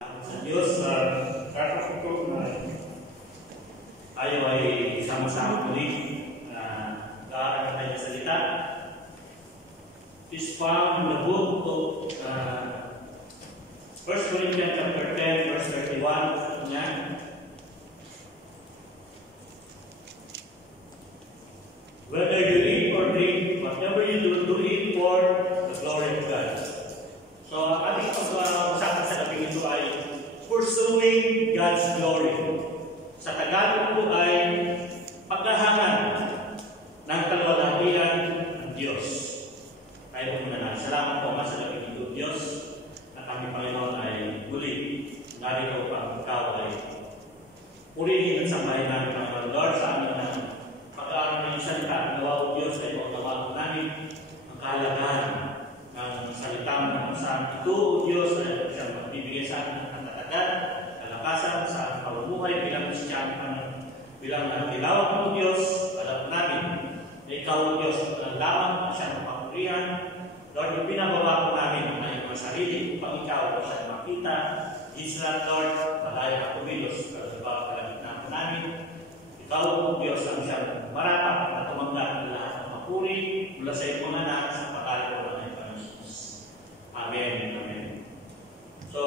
Sa Diyos, karapot ko na tayo ay sama-sama muli gaaral tayo sa salita. Is found in the book of 1 Corinthians chapter 10, verse 31. Yan. Whether you eat or drink, whatever you do it for the glory of God. So, ating pag-usapan sa gabi ito ay pursuing God's glory. Sa Tagalog po ay paghahangan ng kalwalhatian ng Diyos. Tayo po muna na. Salamat po sa gabi ito, Diyos, na kami Panginoon ay muli. Narito pa ikaw ay purihin at sambahin namin Panginoon Lord sa amin na pag-aaral ng salita. Nawa o Diyos ay pagkawalan namin ang kahalagahan ng salitang na saan ito, O Diyos, ay siyang magbibigay sa atin ng katagad, kalakasan sa ating pamumuhay bilang Kristiyan, bilang nagilawang mo, Diyos, alam namin na ikaw, O Diyos, ang lawan at siyang mapapurihan. Lord, yung pinababa ko namin ang iyong sarili upang ikaw o siyang makita. Isla, Lord, malaya at kumilos, pero sa bawat kalagitnaan namin, ikaw, O Diyos, ang siyang marapat na tumanggap ng lahat ng mapuri mula sa iyo na sa pagkalit ko ng Amen. Amen. So,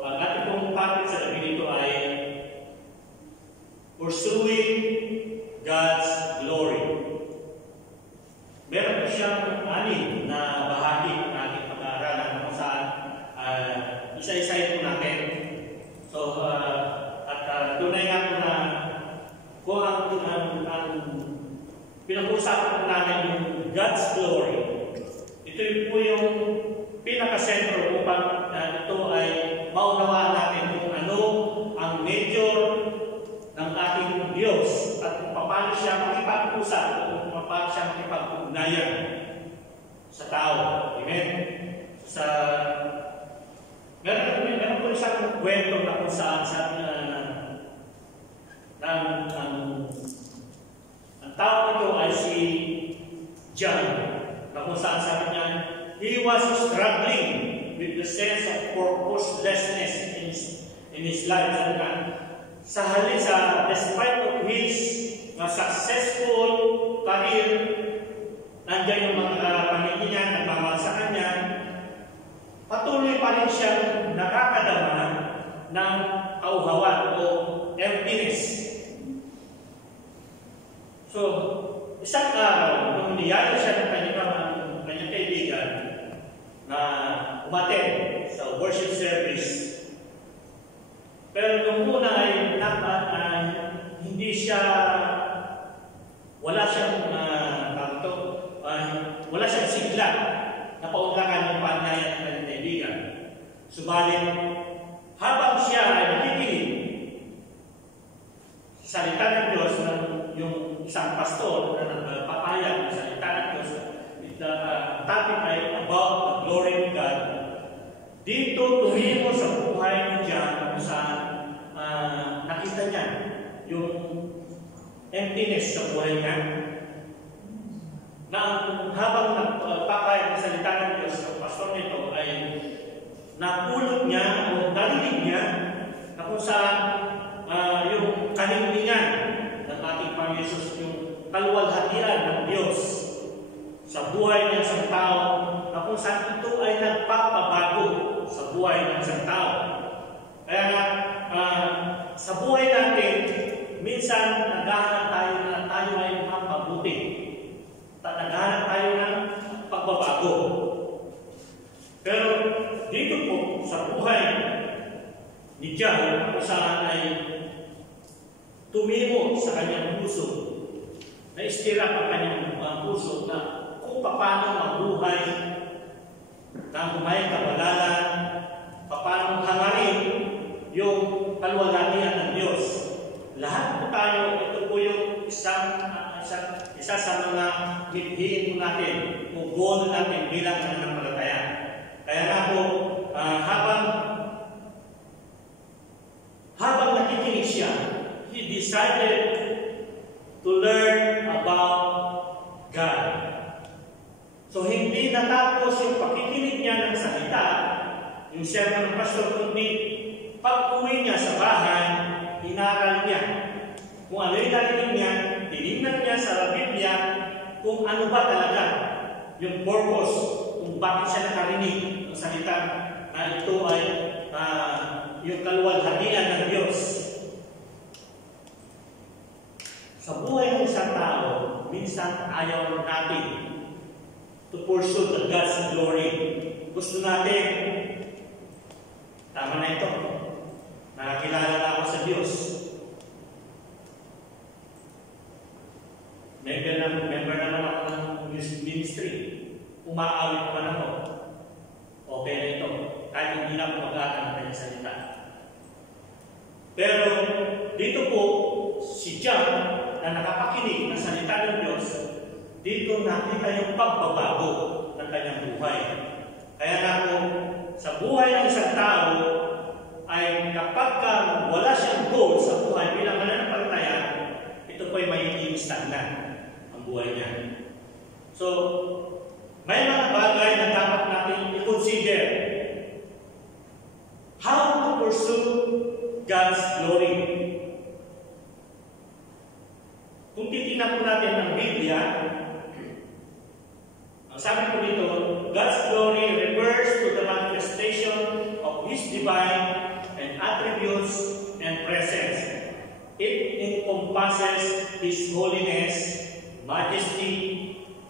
ang ating pong topic sa gabi nito ay pursuing God's glory. Meron po siyang anim na bahagi ng ating pag-aaralan kung saan isa-isahin po natin. So, tunay nga po na kung ang pinag-uusapan po natin yung God's glory, ito po yung pinaka-sentro upang ito ay maunawaan natin kung ano ang nature ng ating Diyos at kung paano siya makipag-usap at kung paano siya makipag-ugnayan sa tao. Amen? Meron po isang kwento na kung saan ang tao nito ay si John, na kung saan sabi niya, he was struggling with the sense of purposelessness in his life. Despite of his successful career, nandiyan yung mga pamilya niya, nagmamahal sa kanya, patuloy pa rin siyang nakakadama ng kauhawan o emptiness. So, isang araw, nung niyaya siya ng kanyang kaibigan na umattend sa worship service. Pero nung una ay wala siyang sigla na paunlakan yung panyayan ng kanyang kaibigan. Subalit, habang siya ay nakikinig sa salita ng Diyos, yung isang pastor na nagpapahayag sa salita ng Diyos, the topic ay about the glory of God. Dito tumimo sa buhay ni John kung saan nakita niya yung emptiness sa buhay niya, na habang nagpapahayag ng salita ng Diyos sa pastor nito ay napulot niya o narinig niya na kung saan yung kahilingan ng ating Panginoon Jesus, yung kaluwalhatian ng Diyos sa buhay ng isang tao, na kung saan ito ay nagpapabago sa buhay ng isang tao. Kaya nga, sa buhay natin, minsan naghahanap tayo na tayo ay mapabuti. Naghahanap tayo ng pagbabago. Pero dito po, sa buhay ni John, kung saan ay tumimo sa kanyang puso, na istira ang kanyang puso na kung paano mabuhay ng humayang kabalalan, paano hangarin yung kalwalhatian ng Diyos. Lahat po tayo, ito po yung isa sa mga mithiin natin o goal natin bilang mananampalataya. Kaya nga po, habang nakikinig siya, he decided to learn about God. So, hindi natapos yung pakikinig niya ng salita, yung sermon ng pastor, kundi ba talaga yung purpose kung bakit siya nakarinig ng salita na ito ay yung kaluwalhatian ng Diyos. Sa buhay ng isang tao, minsan ayaw natin to pursue the God's glory. Gusto natin, tama na ito, nakakilala na ako sa Diyos. Member naman ako ng ministry. Umaawit naman ako. Okay na ito. Kahit hindi na ako mag-aaral ng kanyang salita. Pero dito po, si John na nakapakinig ng salita ng Diyos, dito nakita yung pagbabago ng kanyang buhay. Kaya na po, sa buhay ng isang tao, ay kapag wala siyang goal sa buhay bilang mananampalataya, ito po ay magiging stagnant ang buhay niya. So, may mga bagay na dapat natin i-consider. How to pursue God's glory. Kung titingnan po natin ang Biblia, ang sabi po dito, God's glory refers to the manifestation of His divine and attributes and presence. It encompasses His holiness, majesty,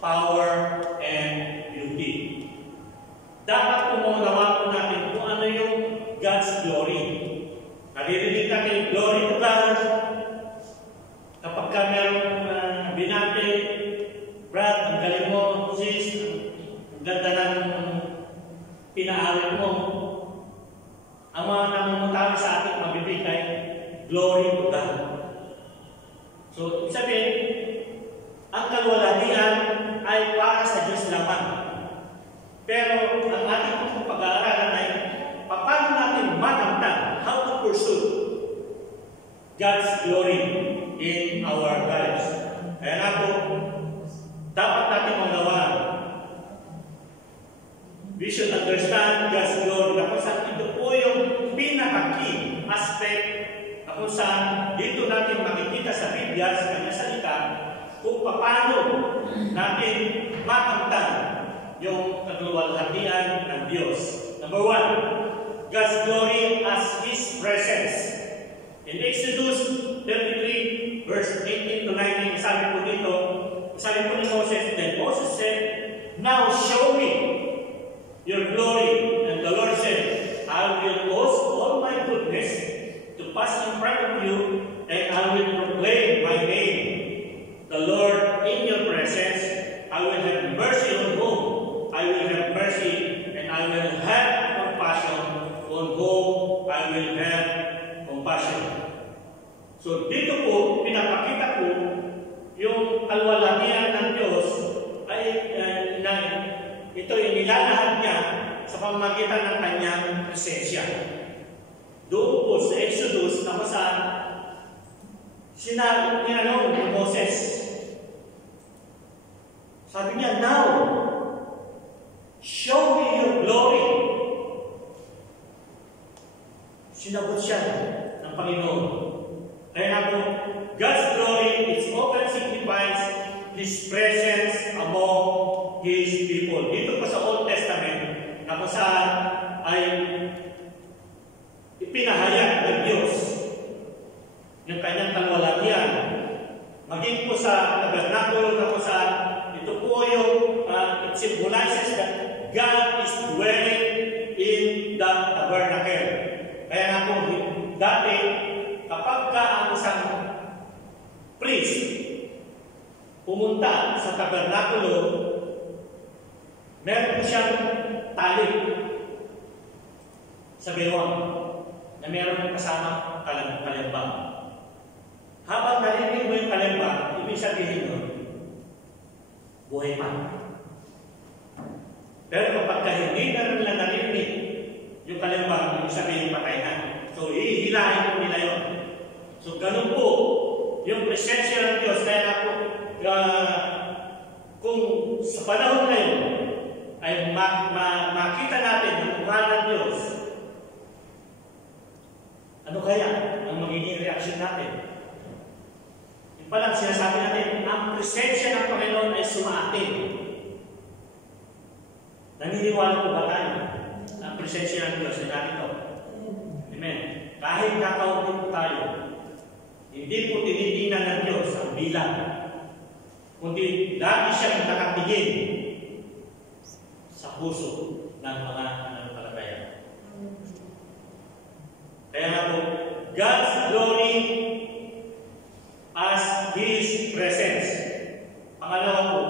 power, and beauty. Dapat umunawa po natin kung ano yung God's glory. Naririnig natin yung glory to God. Kapag ka merong binati, Brad, ang galing mo, sis, ang ganda ng pinaawit mo. Ang mga namumutawi sa ating mabibigay, glory to God. So, sabihin, ang kaluwalhatian ay para sa Diyos lamang. Pero ang ating pag-aaralan ay paano natin makamtan, how to pursue God's glory in our lives. Kaya nga po, dapat natin maunawaan. We should understand God's glory na kung saan ito po yung pinaka-key aspect na kung saan dito natin makikita sa Biblia, sa kanyang salita, kung paano natin makamtan yung kaluwalhatian ng Diyos. Number 1, God's glory as His presence. In Exodus 33, verse 18 to 19, sabi po ni Moses, then Moses said, now show me your glory. And the Lord said, I will cause all my goodness to pass in front of you, and I will proclaim my name. The Lord in your presence, I will have mercy on whom I will have mercy, and I will have compassion on whom I will have compassion. So dito po, pinapakita po yung kaluwalhatian ng Diyos ay ito ay nilalahad niya sa pamamagitan ng kanyang presensya. Doon po sa Exodus na saan sinabi niya ni Moses. Sabi niya, now, show me your glory. Sinagot siya ng Panginoon. Kaya nga po, God's glory is often signifies His presence among His people. Dito pa sa Old Testament, na kung saan ay ipinahayag ng Diyos yung kanyang kaluwalhatian. Maging po sa tabernakulo na kung saan ito po yung it symbolizes that God is dwelling in the tabernacle. Kaya nga po, dati, kapag ka ang isang priest pumunta sa tabernakulo, meron po siyang tali sa bewang na meron kasama kalembang. Habang narinig mo yung kalembang, ibig sabihin nun, buhay pa. Pero kapag hindi na nila narinig yung kalembang, ibig sabihin patay na. So, ihihilahin po nila yun. So, ganun po yung presensya ng Diyos. Kaya ako, kung sa panahon na yun, ay makita natin ang mukha ng Diyos, ano kaya ang magiging reaksyon natin? palang sinasabi natin, ang presensya ng Panginoon ay sumaatin. Naniniwala po ba tayo? Ang presensya ng Diyos ay narito. Amen. Kahit kakaunti po tayo, hindi po tinitingnan ng Diyos ang bilang, kundi lagi siyang nakatingin sa puso ng mga mananampalataya. Kaya nga po, God's glory as His presence. Pangalawa po,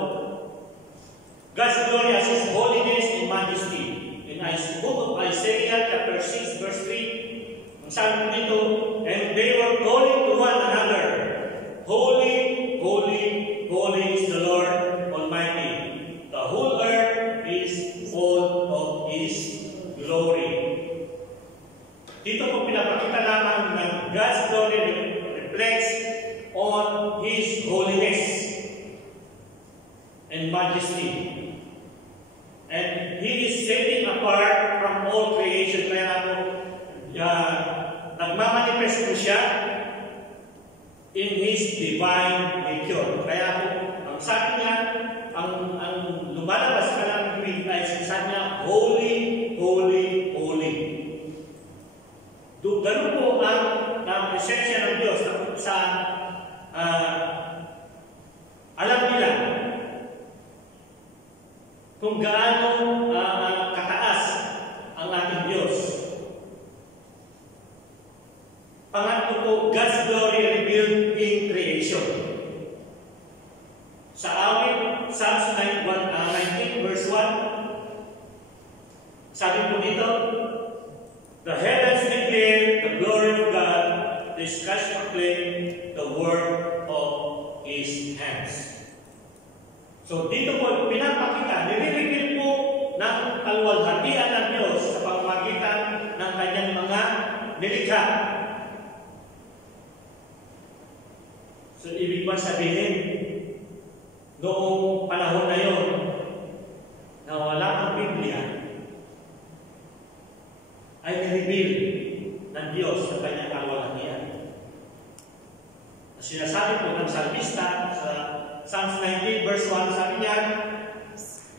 God's glory as His holiness and majesty. In the book of Isaiah chapter 6 verse 3, ang sabi po dito, and they were calling to one another, Holy, holy, holy is the Lord Almighty. The whole earth is full of His glory. Dito po pinapakita naman ng God's glory reflects on His holiness and majesty. And He is setting apart from all creation. Kaya po, nagmamanifest po siya in His divine nature. Kaya po, ang sabi niya, ang lumalabas ka ng Greek ay sabi niya, holy, holy, holy. Ganun po ang presensya ng Diyos sa alam nila kung gaano kataas ang ating Diyos. Pangatlo po, God's glory revealed in creation. Sa awit, Psalms 19 verse 1, sabi po dito, the heavens declare the glory of God, the skies proclaim the work of His hands. So dito po pinapakita, nire-reveal po ng kalwalhatian ng Diyos sa pamamagitan ng kanyang mga nilikha. So ibig ba sabihin, noong panahon na yon, na wala ang Biblia, ay nireveal ng Diyos sa kanyang kalwalhatian. Sinasabi po ng salmista sa Psalms 19 verse 1, sabi niya,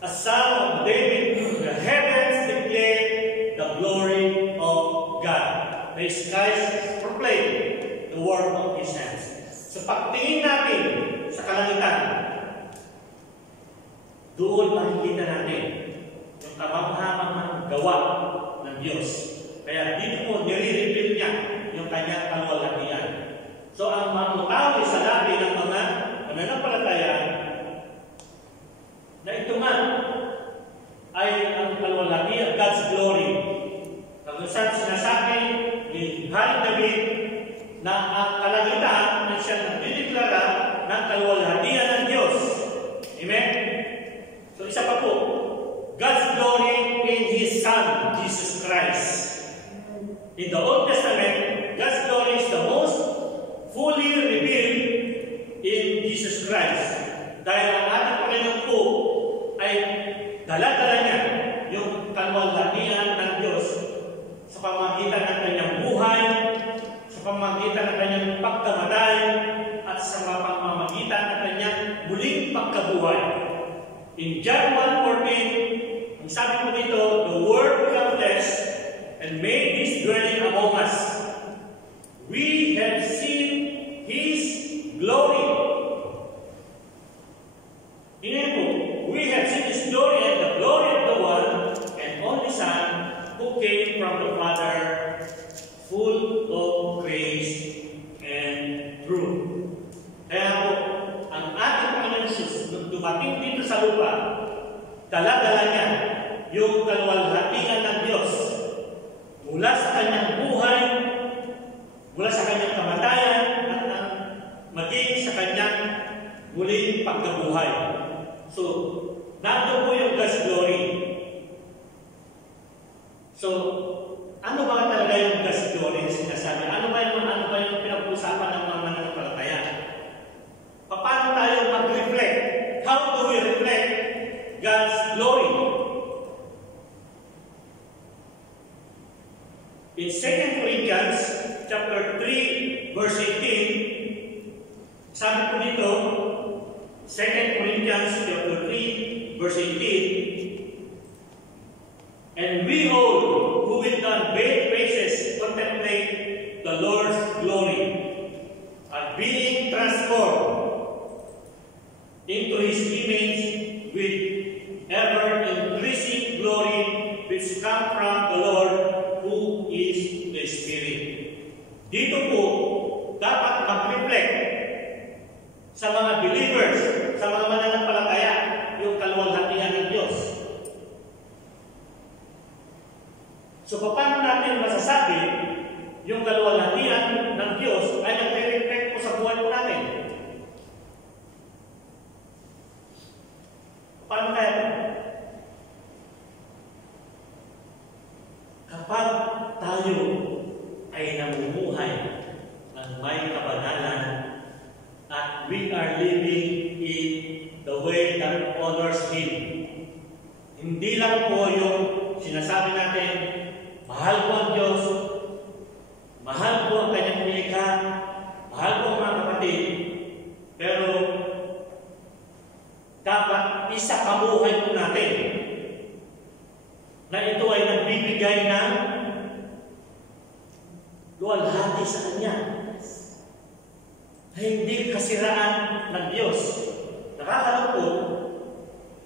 a psalm of David, the heavens declare the glory of God. The skies proclaim the work of His hands. So pagtingin natin sa kalangitan, doon makikita natin yung kamangha-manghang gawa ng Diyos. Kaya dito po nire-reveal niya yung kanyang kalwalhatian. So ang mamutawi sa labi ng mga mananampalataya na ito man ay ang kalwalhatian, God's glory. Kung saan sinasabi ni Hari David na ang kalangitan ay siya nagdideklara ng kalwalhatian ng Diyos. Amen? So isa pa po, God's glory in His Son, Jesus Christ. In the Old Testament, God's glory is the most fully revealed in Jesus Christ. Dahil ang ating Panginoon po ay dala-dala niya yung kalwalhatian ng Diyos sa pamamagitan ng kanyang buhay, sa pamamagitan ng kanyang pagkamatay, at sa pamamagitan ng kanyang muling pagkabuhay. In John 1:14, ang sabi po dito, the Word became flesh and made His dwelling among us. We have seen His glory. We have seen His glory and the glory of the one and only Son who came from the Father, full of grace and truth. Kaya po, ang ating Panginoon Jesus, nung dumating dito sa lupa, dala-dala niya yung kalwalhatian ng Diyos mula sa kanyang buhay, mula sa kanyang kamatayan, at maging sa kanyang muling pagkabuhay. So, nandun po yung God's glory. So, ano ba talaga yung God's glory na sinasabi? Ano ba yung pinag-usapan ng mga mananampalataya? Paano tayo mag-reflect? How do we reflect God's glory? In 2 Corinthians chapter 3, verse 18, Sabi po dito, 2 Corinthians chapter 3, verse 18, and we all who with unveiled faces contemplate the Lord's glory are being transformed into His image with ever-increasing glory which come from the Lord who is the Spirit. Dito po, dapat mag-reflect sa mga believers, sa mga mananampalataya, yung kaluwalhatian ng Diyos. So, paano natin masasabi yung kaluwalhatian ng Diyos ay nagre-reflect po sa buhay po natin? Paano kaya? Kapag tayo ay namumuhay ng may kabanalan at we are living in the way that honors Him, hindi lang po yung sinasabi natin, mahal ko ang Diyos, mahal ko ang Kanyang nilikha, mahal ko ang mga kapatid, pero dapat isa kabuhay po natin na ito ay nagbibigay ng luwalhati sa Kanya, na hindi kasiraan ng Diyos. Nakakalungkot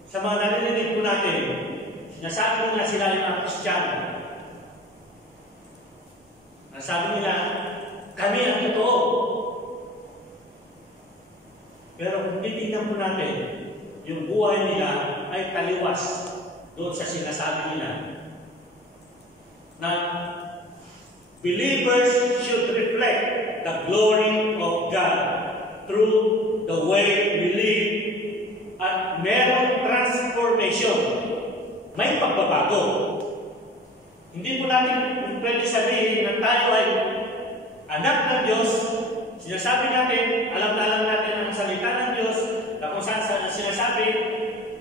sa mga narinig po natin, sinasabi nila sila yung mga Kristiyano. Nasabi nila, kami ang totoo. Pero kung titignan po natin, yung buhay nila ay taliwas doon sa sinasabi nila na believers should reflect the glory of God through the way we live at merong transformation. May pagbabago. Hindi po natin pwede sabihin na tayo ay anak ng Diyos. Sinasabi natin, alam na alam natin ang salita ng Diyos, na kung saan sinasabi,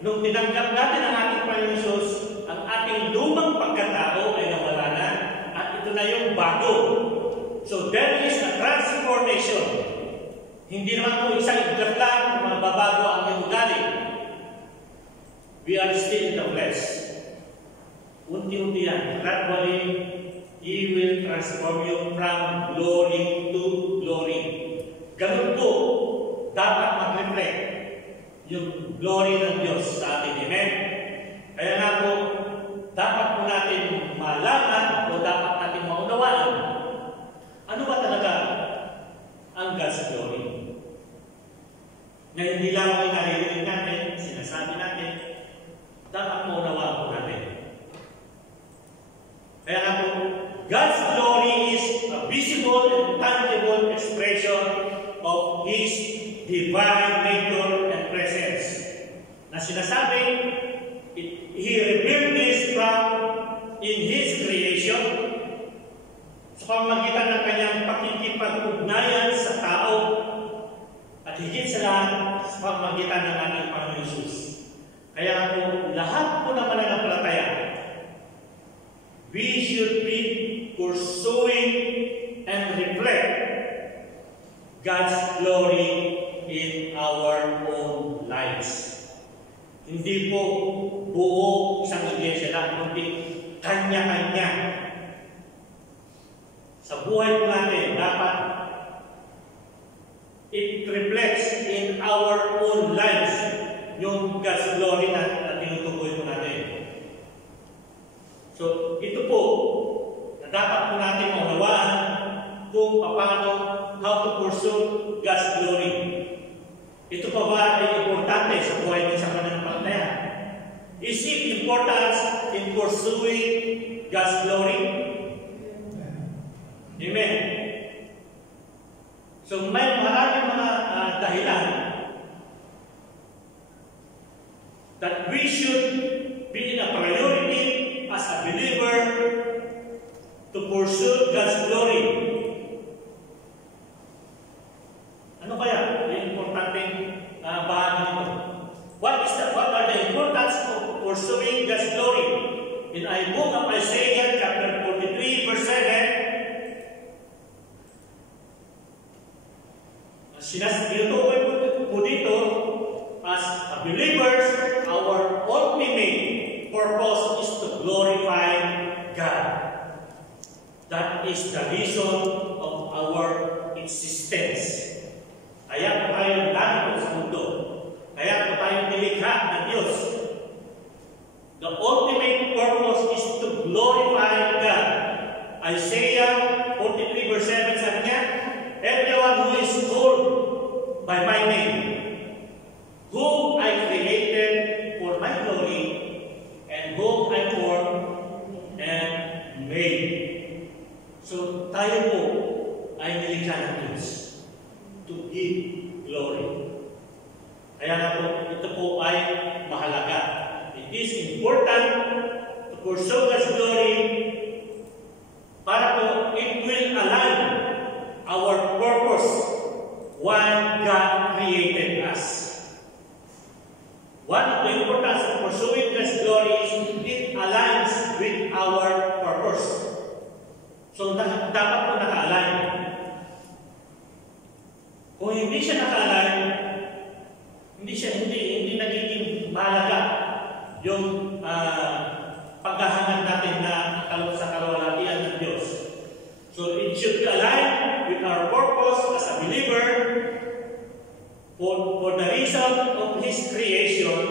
nung tinanggap natin ang ating Panginoon Jesus, ang ating lumang pagkatao ay nawala na, at ito na yung bago. So there is a transformation. Hindi naman po isang iglat lang na mababago ang iyong ugali. We are still in the flesh. Unti-unti yan. Gradually, He will transform you from glory to glory. Ganun po, dapat mag-reflect yung glory ng Diyos sa atin. Amen? Kaya nga po, dapat po natin malaman o dapat natin maunawaan ano ba talaga ang God's glory. Na hindi lang ay naririnig natin, sinasabi natin, dapat maunawaan po natin. Kaya nga po, God's glory is a visible and tangible expression of His divine nature and presence. Na sinasabi, He revealed this from in His creation sa pamamagitan ng Kanyang pakikipag-ugnayan sa tao at higit sa lahat sa pamamagitan ng ating Panginoon Jesus. Kaya po, lahat po ng mananampalataya, we should be pursuing and reflect God's glory in our own lives. Hindi po buo isang iglesia lang, kundi kanya-kanya. Sa buhay po natin, dapat it reflects in our own lives yung God's glory na tinutukoy po natin. So, ito po, na dapat po natin maunawaan kung paano, how to pursue God's glory. Ito pa ba ay importante sa buhay ng isang mananampalataya? Is it important in pursuing God's glory? Amen. So, may maraming mga dahilan that we should be in a priority as a believer to pursue God's glory. Ano kaya yung importanteng bahagi nito? What are the importance of pursuing God's glory? In the book of Isaiah, chapter 43, verse 7, tinutukoy that is the reason of our existence. Kaya po tayo narito sa mundo. Kaya po tayo nilikha ng Diyos. The ultimate purpose is to glorify God. Isaiah 43 verse 7 sabi niya, everyone who is called by my name, whom I created for my glory, and whom I formed and made. So tayo po ay nilikha ng Diyos to give glory. Kaya na po, ito po ay mahalaga. It is important to pursue God's glory para po it will align our purpose why God created us. One of the importance of pursuing God's glory is it aligns with our purpose. So dapat po naka-align. Kung hindi siya naka-align, hindi nagiging mahalaga yung paghahangad natin na sa kalwalhatian ng Diyos. So it should align with our purpose as a believer for the reason of His creation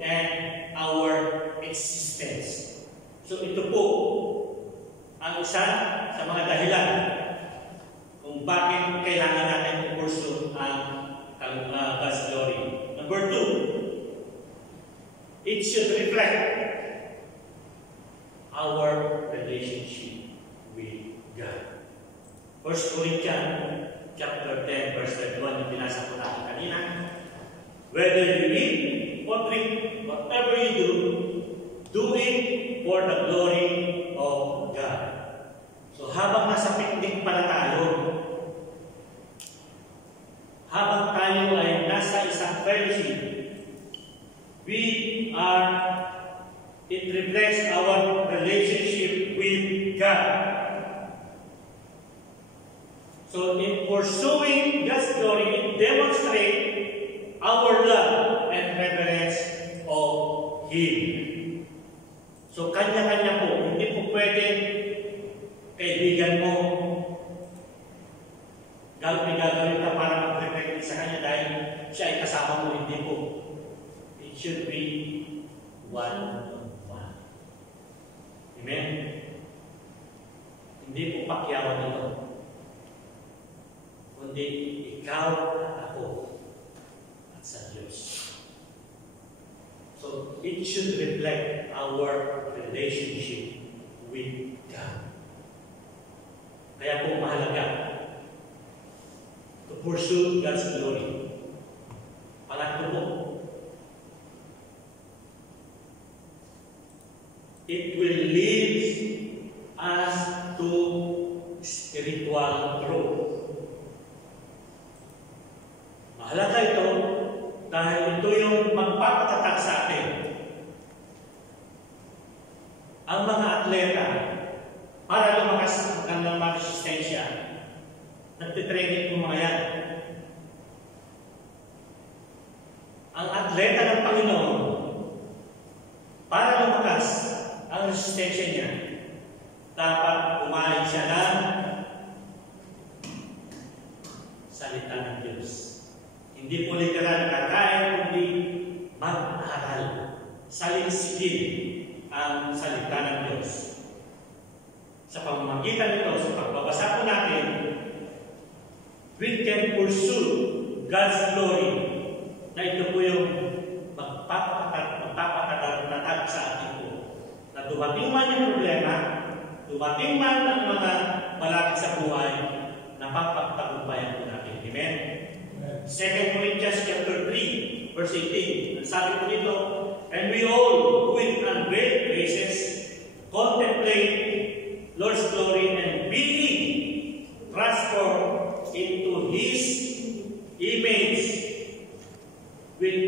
and our existence. So ito po ang isa sa mga dahilan kung bakit kailangan natin i-pursue ang God's glory. Number 2, it should reflect our relationship with God. 1 Corinthians chapter 10 verse 31 yung binasa ko natin kanina. Whether you eat or drink, whatever you do it for the glory of God. So habang nasa picnic pala tayo, habang tayo ay nasa isang fellowship, it reflects our relationship with God. So in pursuing God's glory, it demonstrates our love and reverence of Him. So kanya-kanya po, hindi po pwedeng kaibigan mo gagawin ka para mag-reflect sa Kanya dahil siya ay kasama mo, hindi po. It should be one-on-one. Amen? Hindi po pakyawan ito. Kundi ikaw at ako at sa Diyos. So, it should reflect our relationship with God. Kaya po mahalaga to pursue God's glory. Pangatlo po, it will lead us to spiritual growth. Mahalaga ito dahil ito yung magpapatatag sa atin. Ang mga atleta, para lumakas ang kanilang mga resistensya, nagtitraining ng mga yan. Ang atleta ng Panginoon, para lumakas ang resistensya niya, dapat kumain siya ng salita ng Diyos. Hindi po literal na kakain, kundi mag-aral. Salinsigin ang salita ng Diyos. Sa pamamagitan nito, sa pagbabasa po natin, we can pursue God's glory. Na ito po yung magpapatatag sa atin po. Na dumating man yung problema, dumating man ang mga malapit sa buhay, napapagtagumpayan po natin. Amen? 2 Corinthians chapter 3, verse 18. Ang sabi po dito, and we all, with unveiled faces, contemplate Lord's glory and being transformed into His image with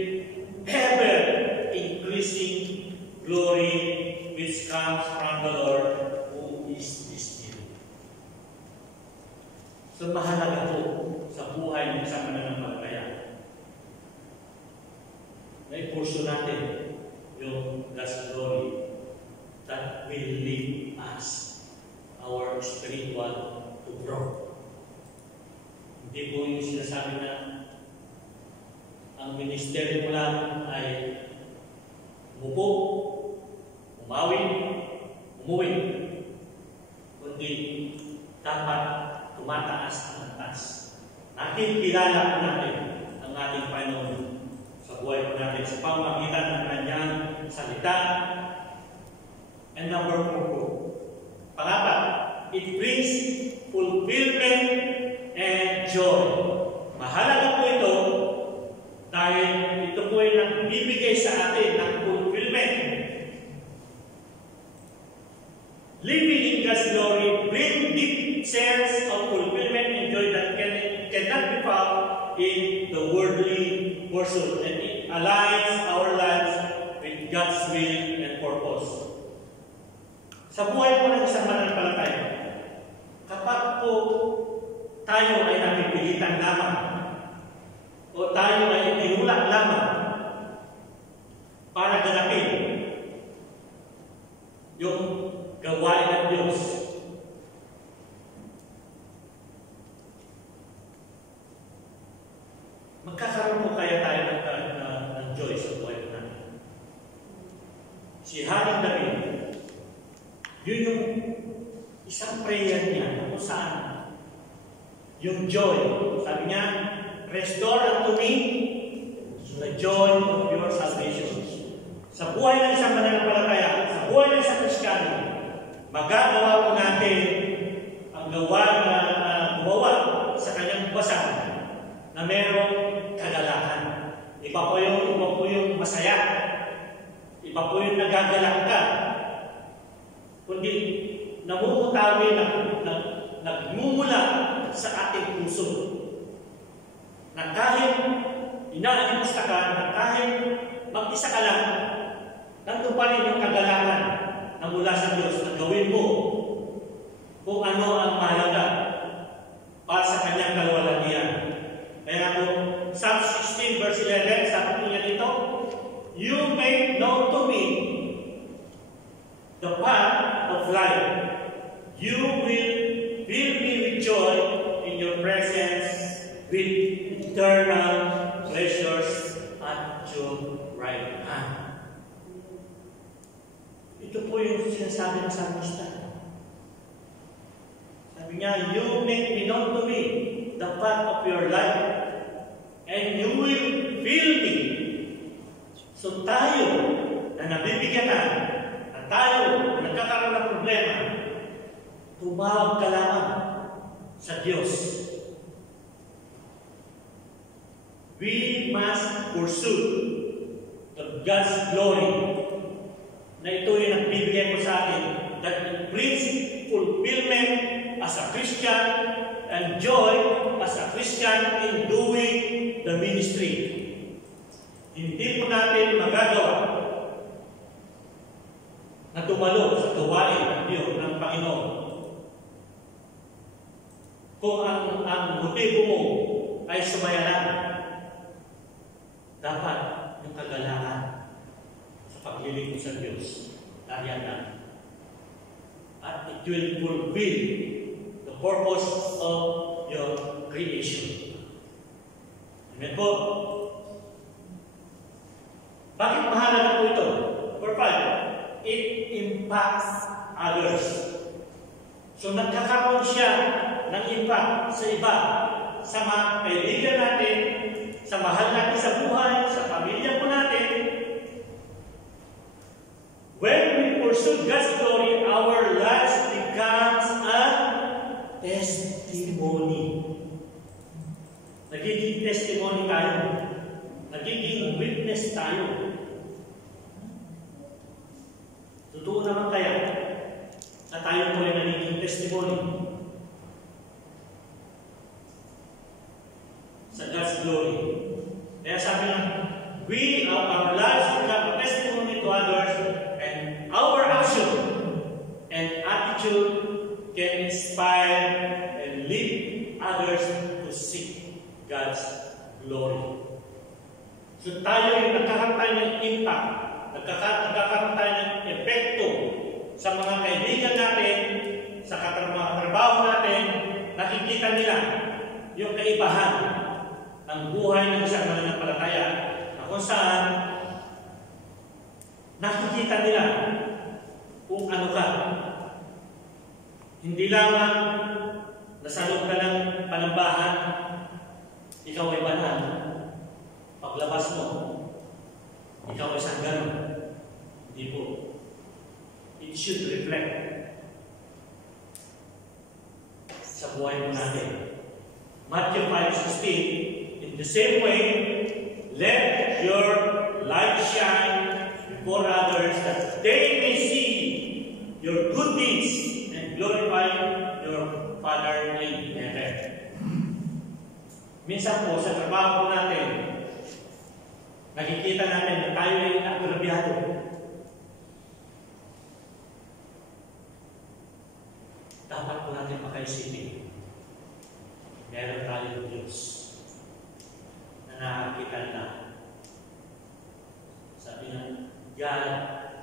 ever-increasing glory which comes from the Lord who is the Spirit. So mahalaga po sa buhay ng isang mananampalataya na ipurso natin yung God's glory that will lead us our spiritual to grow. Hindi po yung sinasabi na ang ministeryo mo lang ay umupo, umawin, umuwi. Kundi dapat tumataas ang taas. Nakikilala po natin ang ating Panginoon sa buhay po natin sa pamamagitan ng kanyang salita. And number 4 po, pangapat, it brings fulfillment and joy. Mahalaga po ito dahil ito po ay nagbibigay sa atin ng fulfillment. Living in God's glory brings deep sense of fulfillment and joy that cannot be found in the worldly pursuit, and it aligns our lives with God's will and purpose. Sa buhay po ng isang mananampalataya, kapag po tayo ay napipilitan lamang o tayo ay tinulak lamang para ganapin yung gawain ng Diyos, magkakaroon po kaya tayo ng joy sa buhay po natin. Si Haring David, yun yung isang prayer niya kung saan yung joy, sabi niya, restore unto me the joy of your salvation. Sa buhay ng isang mananampalataya, sa buhay ng isang Kristiyano, magagawa po natin ang gumawa sa kanyang basan na mayroong kagalakan. Iba po yung masaya. Iba po yung nagagalak ka. Kundi namumutawi nagmumula sa ating puso. Na kahit inaalimusta ka, na kahit mag-isa ka lang, nandun pa rin yung kagalakan na mula sa Diyos na gawin mo kung ano ang mahalaga para sa kanyang kalwalhatian. Kaya po, Psalm 16 verse 11, sabi po niya dito, you make known to me the path of life. You will fill me with joy in your presence, with eternal pleasures at your right hand. Ito po yung sinasabi ng Psalmista. Sabi niya, you make me known to me the path of your life, and you will fill me. So tayo na nabibigyan na tayo na nagkakaroon ng problema, tumawag ka lamang sa Diyos. We must pursue the God's glory na ito yung nagbibigay mo sa atin, that it brings fulfillment as a Christian and joy as a Christian in doing the ministry. Hindi po natin magagawa na tumalo sa gawain ng Diyos ng Panginoon kung ang motibo mo ay sumaya lang. Dapat yung kagalakan sa paglilingkod sa Diyos, lariyan na. At it will fulfill the purpose of your creation. Amen po. Bakit mahalaga po ito? Number 5, it impacts others. So nagkakaroon siya ng impact sa iba, sa mga kaibigan natin, sa mahal natin sa buhay, sa pamilya po natin. When we pursue God's glory, our lives becomes a testimony. Nagiging testimony tayo. Nagiging witness tayo. Totoo naman kaya na tayo po ay nagiging testimony sa God's glory. Kaya sabi nga, our lives become a testimony to others, and our action and attitude can inspire and lead others to seek God's glory. So tayo ay nagkakaroon tayo ng impact, nagkakaroon tayo ng epekto sa mga kaibigan natin, sa katrabaho natin, nakikita nila yung kaibahan ng buhay ng isang mananampalataya na kung saan nakikita nila kung ano ka. Hindi lamang nasa loob ka ng panambahan, ikaw ay banal. Paglabas mo, ikaw ay isang ganun. Hindi po. It should reflect sa buhay mo natin. Matthew 5:16, in the same way, let your light shine before others that they may see your good deeds and glorify your Father in heaven. Minsan po sa trabaho natin, nakikita natin na tayo ay agrabyado. Dapat po natin makaisipin, meron tayong Diyos na nakakita na. Sabi na, God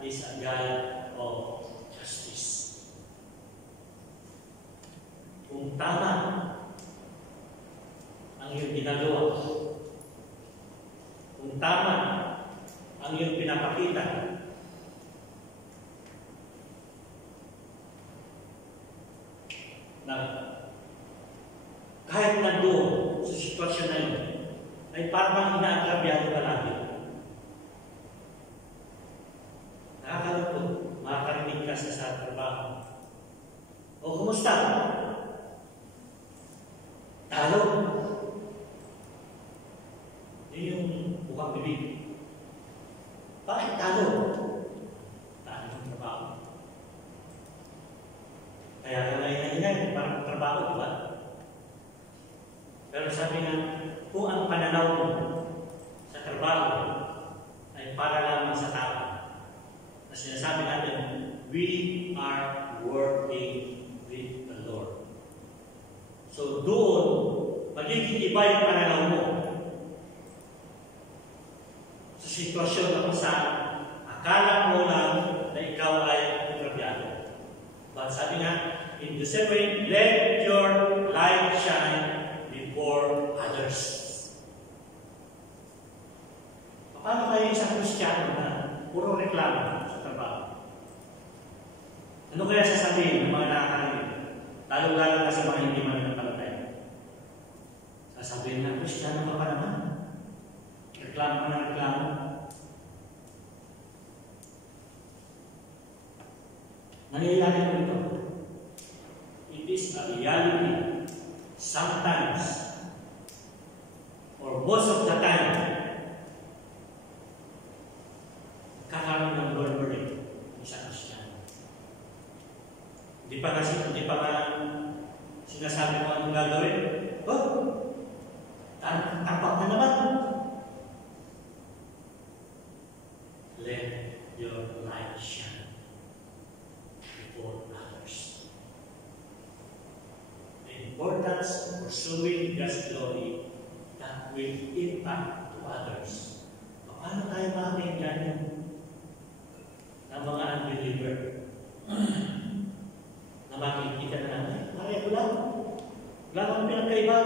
is a God of justice. Kung tama ang iyong ginagawa, kung tama ang iyong pinapakita, na kahit nandoon sa sitwasyon na yun, ay parang inaagrabyado ka lagi. Nakakalungkot, makakarinig ka sa trabaho. O, kumusta? Talo. Yun yung bukang bibig. Bakit talo? Talo ng trabaho. Kaya ka ngayon, parang trabaho, di ba? Pero sabi nga, kung ang pananaw mo sa trabaho ay para lamang sa tao, na sinasabi natin, we are working with the Lord. So doon, magiging iba yung pananaw mo sa sitwasyon na kung saan akala mo lang na ikaw ay agrabyado. But sabi nga, in the same way, let your light shine before others. Paano kayo isang Kristiyano na puro reklamo sa trabaho? Ano kaya sasabihin ng mga nakakarinig? Lalo-lalo na sa mga hindi mananampalataya. Sasabihin na, Kristiyano ka pa naman. Reklamo ka na reklamo. Nangyayari mo ito. It is a reality. Sometimes, or most of the time, kakaroon ng murmuring isang Kristiyano. Hindi pa nga sinasabi mo anong gagawin. Oh, tampak na naman. Let your light shine before others. The importance of pursuing God's glory that will impact to others. Paano tayo makakinggan ng mga unbeliever na makikita na natin? Pareho lang. Wala kang pinagkaiba.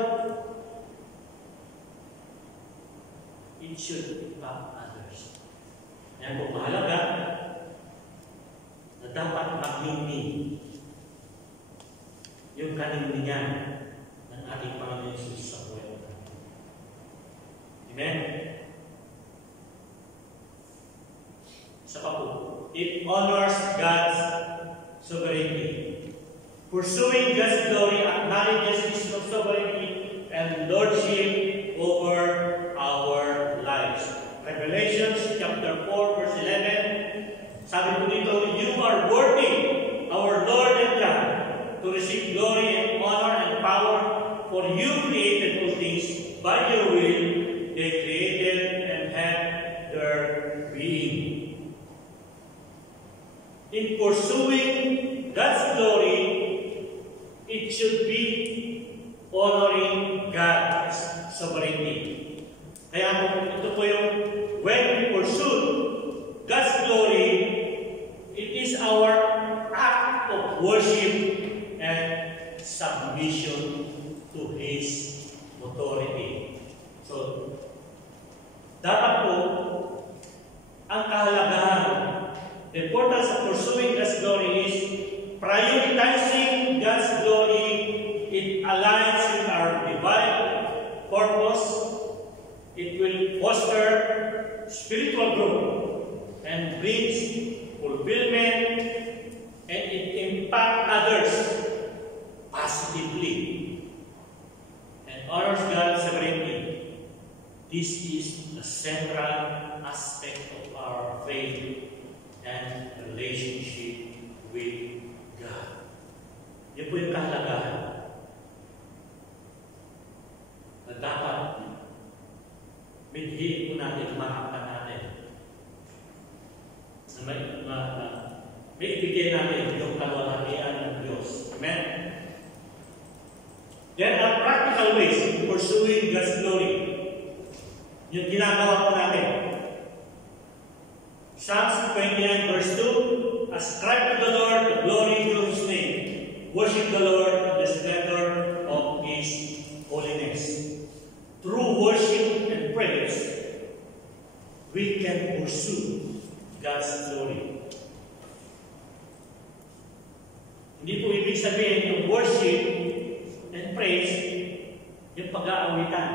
It should impact others. Yan po mahalaga na dapat magmingming yung kanindigan ng ating Panginoon Jesus sa buhay natin. Amen? Isa pa po, it honors God's sovereignty. Pursuing God's glory acknowledges His sovereignty and lordship over our lives. Revelation chapter 4 verse 11, sabi po dito, you are worthy, our Lord and God, to receive glory and honor and power, for you created all things by your will, they created and had their being. In pursuing God's glory, it should be honoring God's sovereignty. Kaya ito po yung, when we pursue God's glory, it is our act of worship submission to His authority. So, dapat po, ang kahalagahan, the importance of pursuing God's glory is prioritizing God's glory. It aligns with our divine purpose. It will foster spiritual growth and brings fulfillment, and it impacts others positively and honors God's sovereignty. This is the central aspect of our faith and relationship with God. Yan po yung kahalagahan na dapat midhiin po natin, makampan natin. May ibigay natin yung kalwalhatian ng Diyos. Amen? There are practical ways in pursuing God's glory. Yung ginagawa po natin. Psalms 29 verse 2, ascribe to the Lord the glory due His name. Worship the Lord in the splendor of His holiness. Through worship and praise, we can pursue God's glory. Hindi po ibig sabihin yung worship and praise, yung pag-aawitan.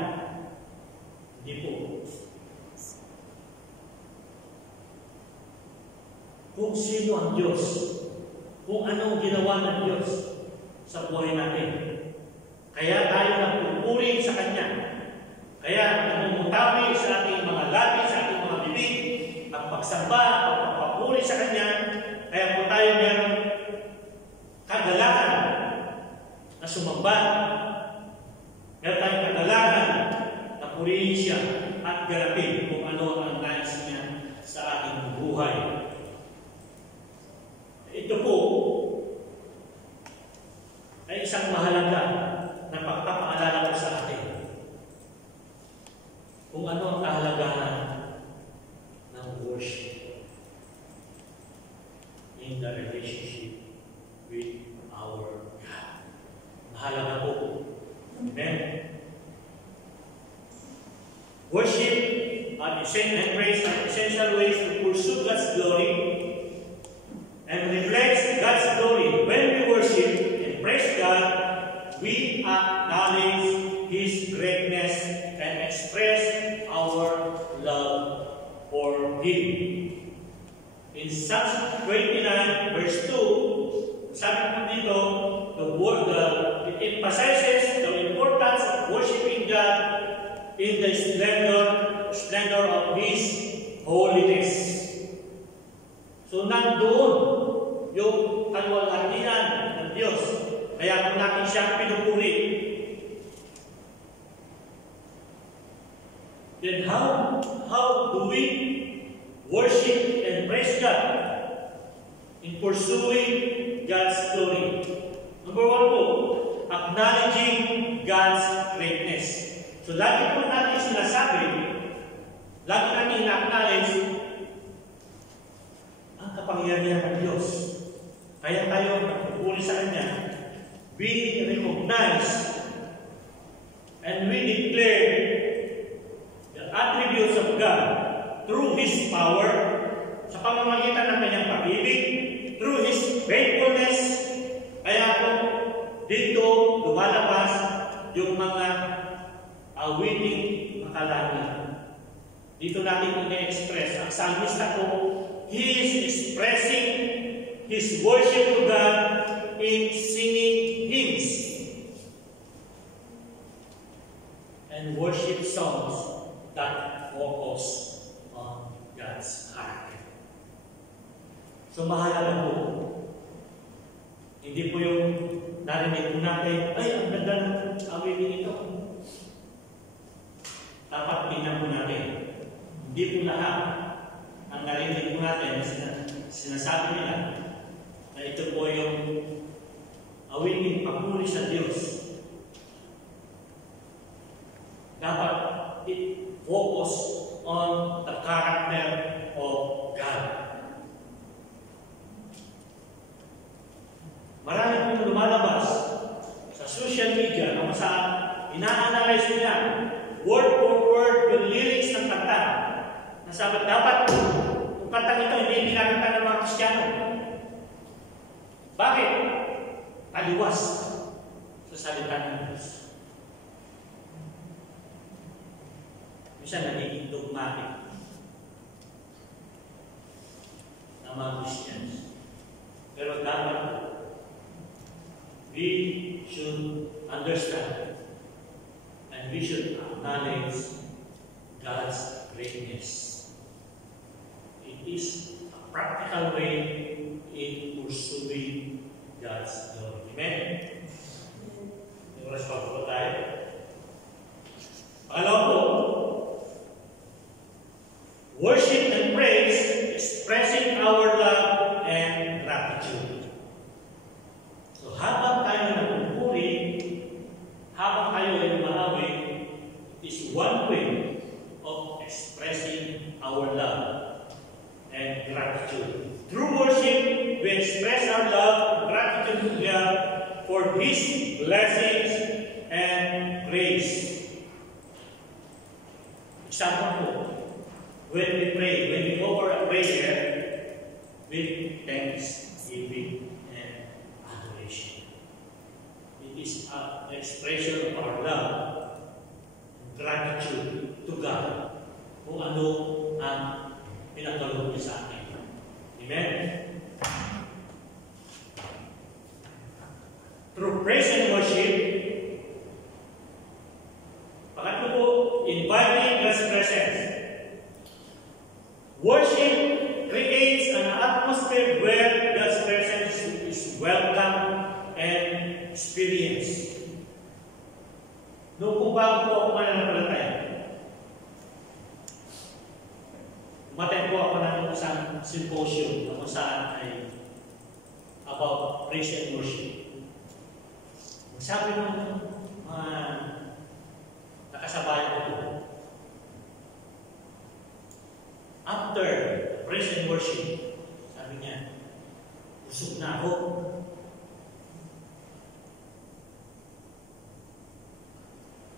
Hindi po. Kung sino ang Diyos, kung anong ginawa ng Diyos sa buhay natin. Kaya tayo nagpupuri sa Kanya. Kaya namumutawi sa ating mga labi, sa ating mga bibig, ang pagsamba, ang pagpapuri sa Kanya. Kaya po tayo meron kagalakan na sumamba. Meron tayong kagalakan na purihin siya at ganapin kung ano ang nais niya sa ating buhay. Ito po ay isang mahalaga na pagpapaalala ko sa atin kung ano ang kahalagahan ng worship in the relationship with our God. Mahalaga po. Amen? Worship and praise are essential ways to pursue God's glory and reflects God's glory. When we worship and praise God, we acknowledge His greatness and express our love for Him. In Psalm 29 verse 2, sabi po dito, it emphasizes the importance of worshiping God in the splendor of His holiness. So, nandoon yung kalwalhatian ng Diyos. Kaya kung natin siya pinupuri. Then how do we worship and praise God in pursuing God's glory? Number one po, acknowledging God's greatness. So, lagi po natin sinasabi, lagi natin ina-acknowledge ang kapangyarihan ng Diyos. Kaya tayo nagpupuri sa Kanya. We recognize and we declare the attributes of God through His power, sa pamamagitan ng Kanyang pag-ibig, through His faithfulness. Kaya po, dito lumalabas yung mga awiting makalangit. Dito natin i-express. Ang psalmista po, he is expressing his worship to God in singing hymns and worship songs that focus on God's heart. So mahalaga po. Hindi po yung narinig po natin, ay, ang ganda ng awiting ito. Dapat tingnan po natin. Hindi po lahat ang narinig po natin, sinasabi nila na ito po yung awiting papuri sa Diyos. Dapat it-focus on the character of God. Marami pong lumalabas sa social media, kung saan ina-analyze nila word for word yung lyrics ng kanta. Nasabi, dapat kung kantang ito hindi pinakanta ng mga Kristiyano. Bakit? Taliwas sa salita ng Diyos. Minsan nagiging dogmatic ng mga Christians. Pero dapat we should understand and we should acknowledge God's greatness. It is a practical way in pursuing God's glory. Amen? Yung oras pa po tayo. Pangalawa po, worship and praise, expressing our love and gratitude. So habang tayo nagpupuri, habang tayo ay lumahawi, it is one way of expressing our love and gratitude. Through worship, we express our love and gratitude to God for His blessings and grace. Example po, when we pray, when we offer a prayer with thanksgiving and adoration. It is an expression of our love and gratitude to God kung ano ang pinatulong niya sa atin. Amen? Through praise and worship, pangatlo po, inviting God's presence. Worship creates an atmosphere where God's presence is welcome and experienced. Noong kung bago po ako mananampalataya, umatend po ako ng isang symposium na kung saan ay about praise and worship. Sabi ng mga nakasabayan ko, after praise and worship, sabi niya, busog na ako.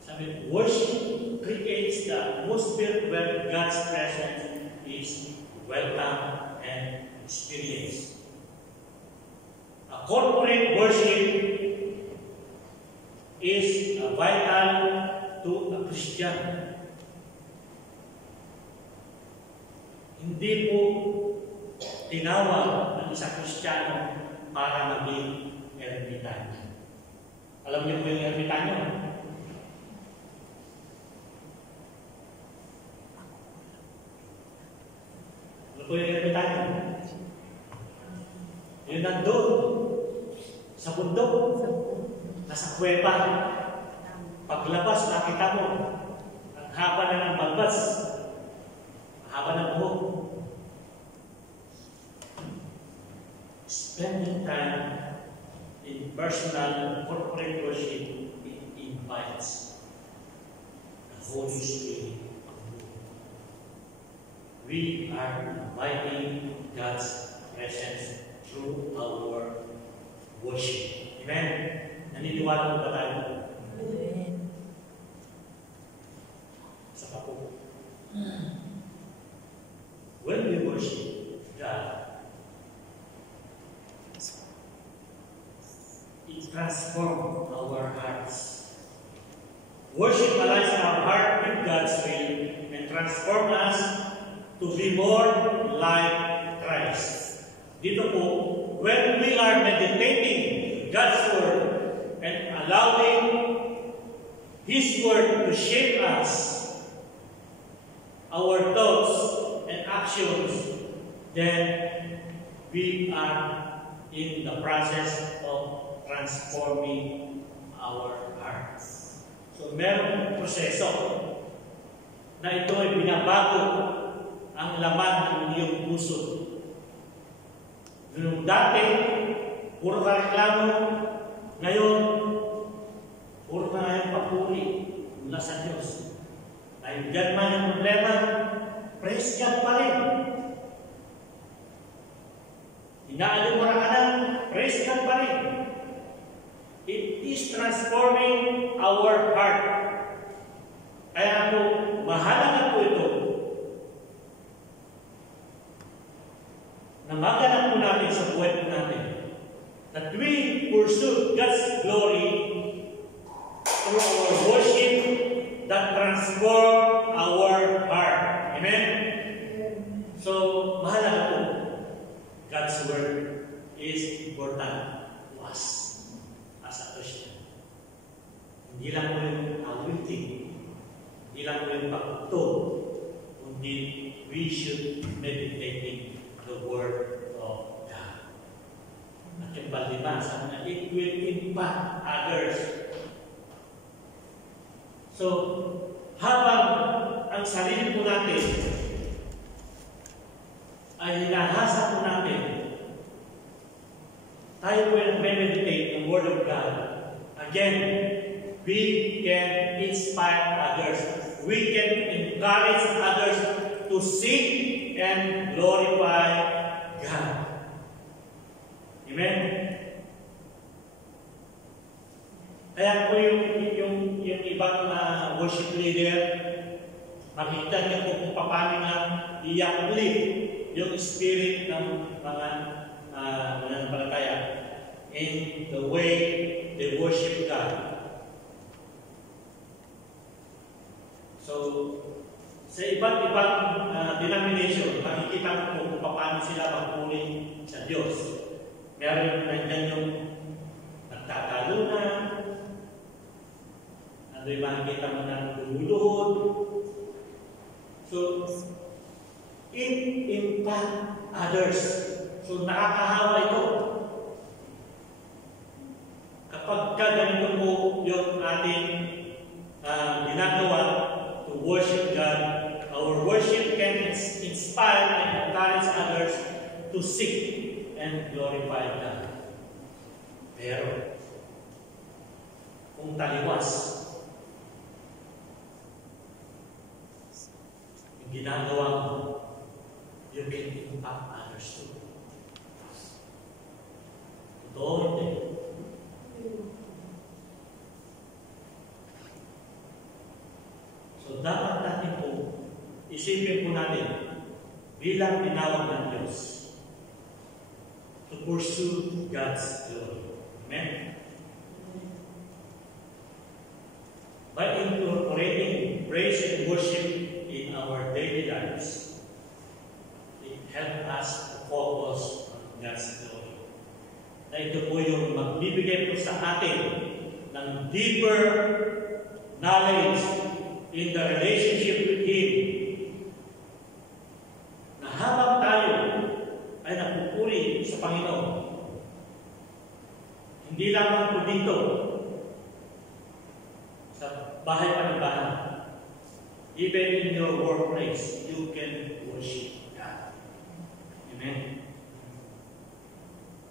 Sabi, worship creates the atmosphere where God's presence is welcome and experienced. A corporate worship is vital to a Christian. Hindi po tinawag ng isang Kristiyano para maging ermitanyo. Alam niyo po yung ermitanyo? Ano po yung ermitanyo? Yung nandun, sa bundok, nasa kuweba. Paglabas, nakita mo, ang haba na ng balbas, ang haba ng buhok. Spending time in personal corporate worship, it invites the Holy Spirit. We are inviting God's presence through our worship. Amen? Naniniwala mo ba tayo? Amen. Sa papo. When we worship God, it transforms our hearts. Worship aligns our heart with God's will and transforms us to be more like Christ. Dito po, when we are meditating God's Word and allowing His Word to shape us, our thoughts and actions, then we are in the process of transforming our hearts. So, merong proseso na ito ay binabago ang laman ng iyong puso. Noong dati, puro ka reklamo, ngayon, puro ka ngayon papuri mula sa Diyos. Dahil dyan man ang problema, praise God pa rin. Inaalimura ka na, praise God pa rin. It is transforming our heart. Kaya po, mahalaga po ito na maganap po natin sa buhay po natin. That we pursue God's glory through our worship that transform our heart. Amen? So, mahalaga po. God's word is important to us as a Christian. Hindi lang po yung awitin, hindi lang po yung pagtutog, kundi we should meditate the word of God. At yung palima, sabi na, it will impact others. So, habang ang sarili po natin ay hinahasa po natin, tayo po yung meditate the word of God. Again, we can inspire others. We can encourage others to seek and glorify God. Amen? Kaya po yung ibang worship leader, makita niyo po kung paano nga i-uplift yung spirit ng mga mananampalataya in the way they worship God. So, sa iba't ibang denomination, makikita mo kung paano sila magpuri sa Diyos. Meron nandiyan yung nagtatalunan, ano yung makikita mo ng lumuluhod. So, it impact others. So, nakakahawa ito. Kapag ganito po yung ating ginagawa to worship God, our worship can inspire and encourage others to seek and glorify God. Pero, kung taliwas, yung ginagawa mo, you can impact others too. Totoo hindi. So, dapat natin po, isipin po natin, bilang tinawag ng Diyos, to pursue God's glory. Amen? By incorporating praise and worship in our daily lives, it helps us to focus on God's glory. Na ito po yung magbibigay po sa atin ng deeper knowledge in the relationship with Him. Na habang tayo ay napupuri sa Panginoon, hindi lamang po dito sa bahay pa ng bahay, even in your workplace, you can worship God. Amen?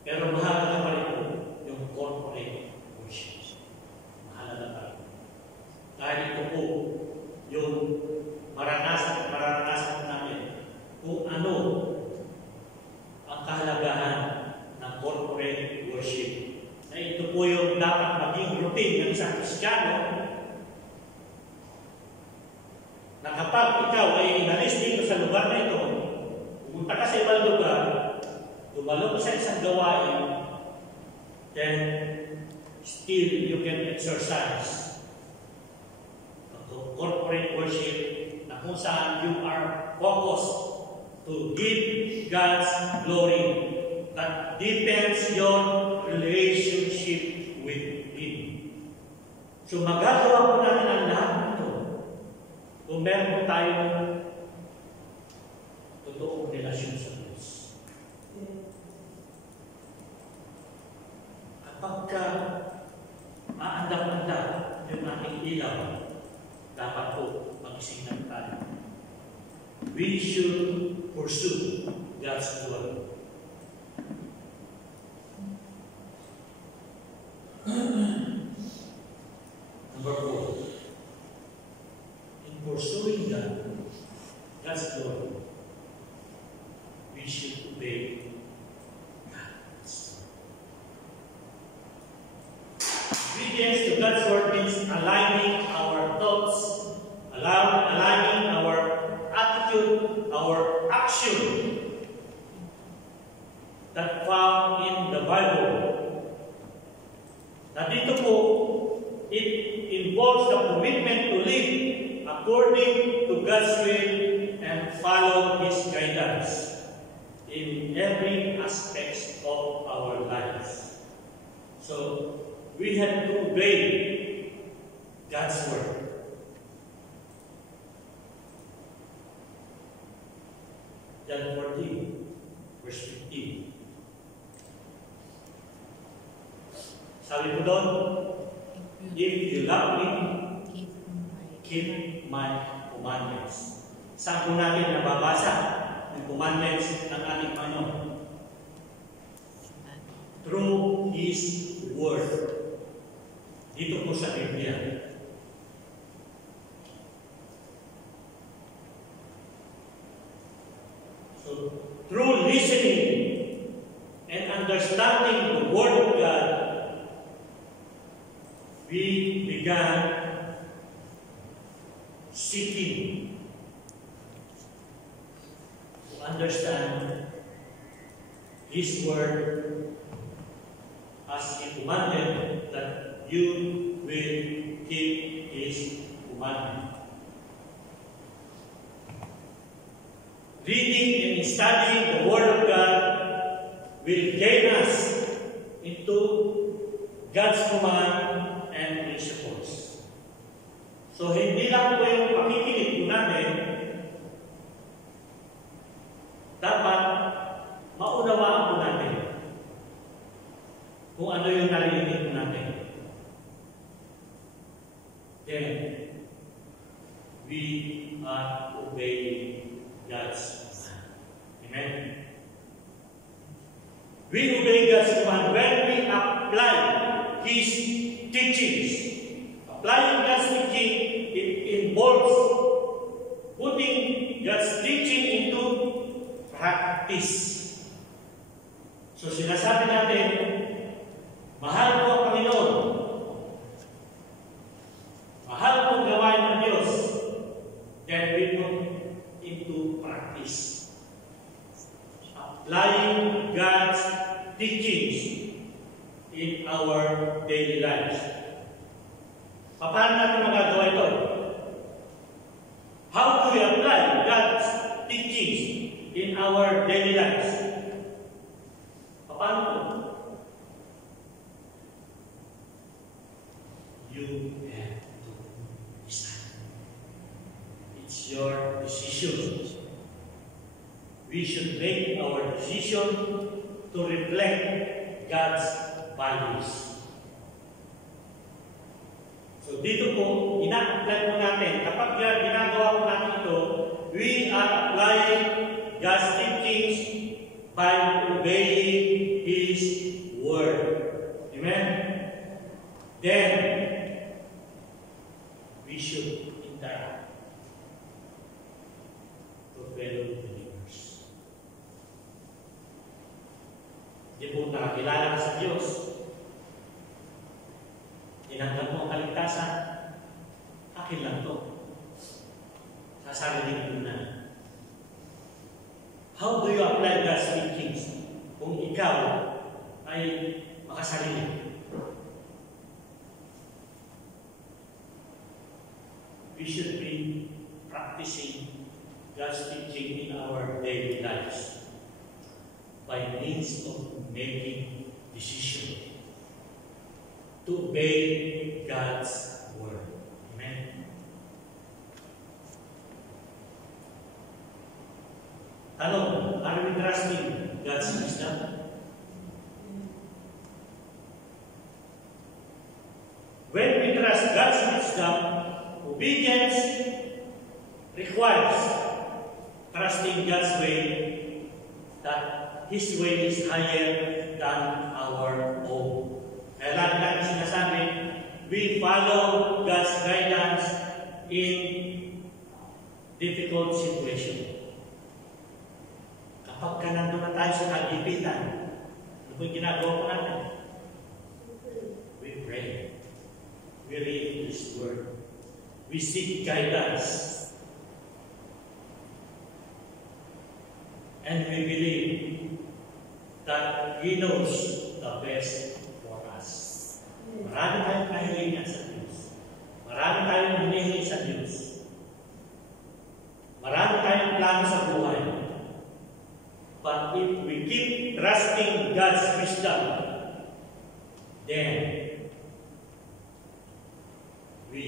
Pero mahalaga pa rin po yung corporate worship. Mahalaga pa rin. Dahil ito po yung maranasan namin kung ano ang kahalagahan ng corporate worship. Na ito po yung dapat maging routine ng isang Kristiyano, na kapag ikaw ay inalis dito sa lugar na ito, pumunta ka sa ibang lugar, tumalo ka sa isang gawain, then still you can exercise corporate worship na kung saan you are focused to give God's glory that deepens your relationship with Him. So magagawa po natin ang lahat nito kung meron po tayong totoong relasyon sa Diyos. Kapag aandam-andam yung ating ilaw, dapat po mag-ising na tayo. We should pursue God's glory. Number 4. In pursuing God's glory, we should obey God. involves the commitment to live according to God's will and follow His guidance in every aspect of our lives. So, we have to obey God's word. John 14, verse 15. Sabi po doon, if you love me, keep my commandments. Saan po natin nababasa ang commandments ng ating Panginoon? Through His Word. Dito po sa Biblia. So, through listening and understanding the Word of God, we began seeking to understand His Word as He commanded that you will keep His commandment. Reading and studying the Word of God will guide us into God's command and principles. So, hindi lang po yung pakikinig po natin, dapat maunawaan po natin kung ano yung narinig po natin. Then, we are obeying God's command. Amen? We obey God's command when we apply His teachings. Applying God's teaching, it involves putting God's teaching into practice. So sinasabi natin, mahal ko ang Panginoon. Mahal ko ang gawain ng Diyos. Then we put into practice. Applying God's teachings in our daily lives. Paano natin magagawa ito? How do we apply God's teachings in our daily lives? Paano? You have to decide. It's your decision. We should make our decision to reflect God's values. So dito po, ina-apply po natin. Kapag ginagawa po natin ito, we are applying God's teachings by obeying His Word. Amen? Then, we should interact to fellow believers. Hindi po nakakilala ka sa Diyos. Tinanggap mo ang kaligtasan, akin lang to. Sasarinig mo na. How do you apply God's teachings kung ikaw ay makasarili? We should be practicing God's teaching in our daily lives by means of making decisions to obey God's Word. Amen? Tanong, are we trusting God's wisdom? When we trust God's wisdom, obedience requires trusting God's way, that His way is higher than our own. Kaya lagi natin sinasabi, we follow God's guidance in difficult situation. Kapag ka nandun na tayo sa kagipitan, ano po yung ginagawa po natin? We pray. We read His Word. We seek guidance. And we believe that He knows the best for us. Marami tayong kahilingan sa Diyos.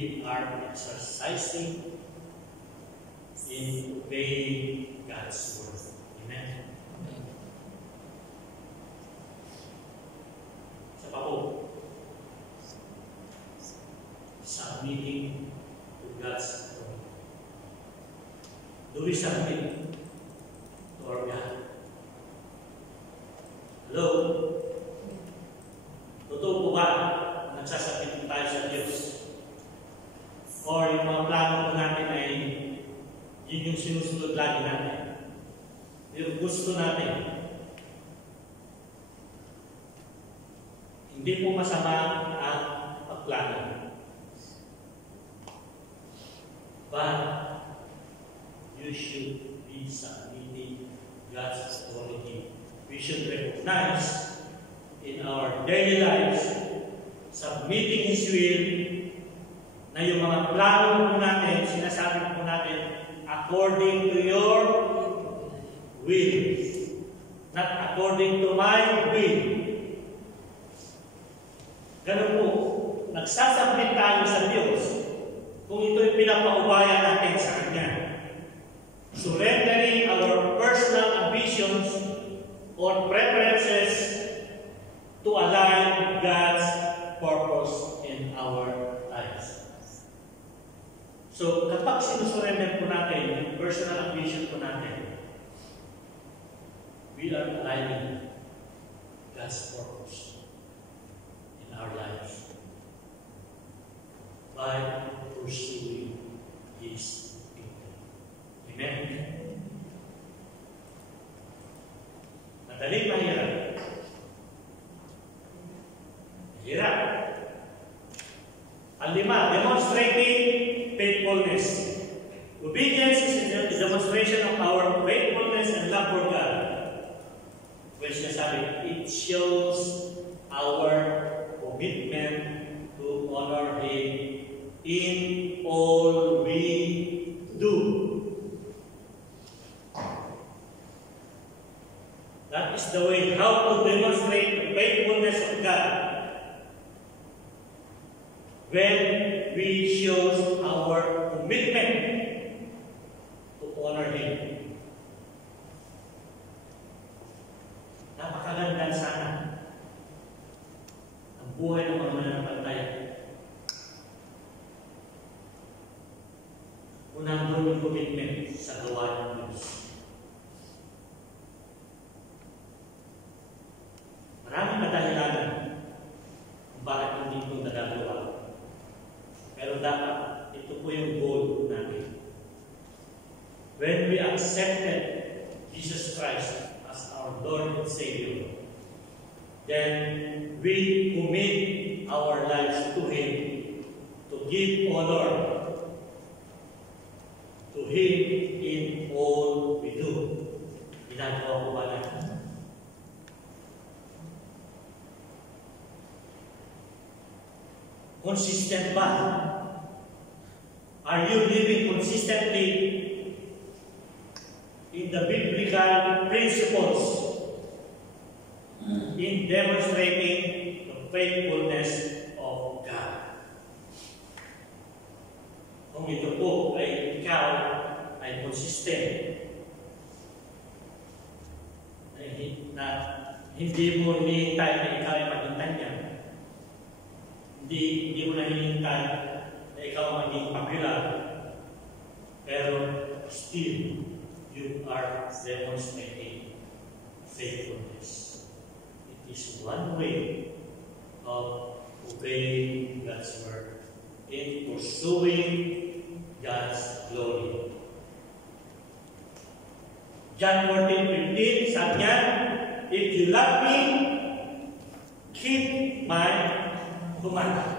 we are exercising in obeying God's word. Amen. Sa pa po, submitting to God's word. Do we submit to our God? Hello? Totoo po ba nagsasabit tayo sa Diyos? Or yung mga plano po natin ay yun yung sinusunod lagi natin? Yung gusto natin? Hindi po masama ang pagplano. But you should be submitting God's authority. We should recognize in our daily lives, submitting His will, na yung mga plano po natin, sinasabi po natin, according to your will, not according to my will. Ganun po, nagsasubmit tayo sa Diyos kung ito'y pinapaubaya natin sa Kanya. Surrendering our personal ambitions or preferences to align God's purpose in our lives. So, kapag sinusurrender po natin yung personal ambition po natin, we are aligning God's purpose in our lives by pursuing His kingdom. Amen? Madaling mahirap. Hirap. Ang lima, demonstrating faithfulness. Obedience is a demonstration of our faithfulness and love for God. Which it shows our commitment to honor Him in all we do. That is the way how to demonstrate the faithfulness of God. When we show our commitment to honor Him. Napakaganda sana ang buhay ng mga mananampalataya. Unang doon yung commitment sa gawa ng Diyos. Maraming kadahilanan kung bakit hindi ito nagagawa. Pero dapat, ito po yung goal natin. When we accepted Jesus Christ as our Lord and Savior, then we commit our lives to Him, to give honor to Him in all we do. Ginagawa ko ba natin? Consistent ba? Are you living consistently in the biblical principles in demonstrating the faithfulness of God? Kung ito po ay ikaw ay consistent, na hindi mo hinihintay na ikaw ay maghintay niya, hindi mo na hinihintay na ikaw maging popular, pero still you are demonstrating faithfulness. It is one way of obeying God's word in pursuing God's glory. John 14:15, sabi niya, if you love me, keep my command.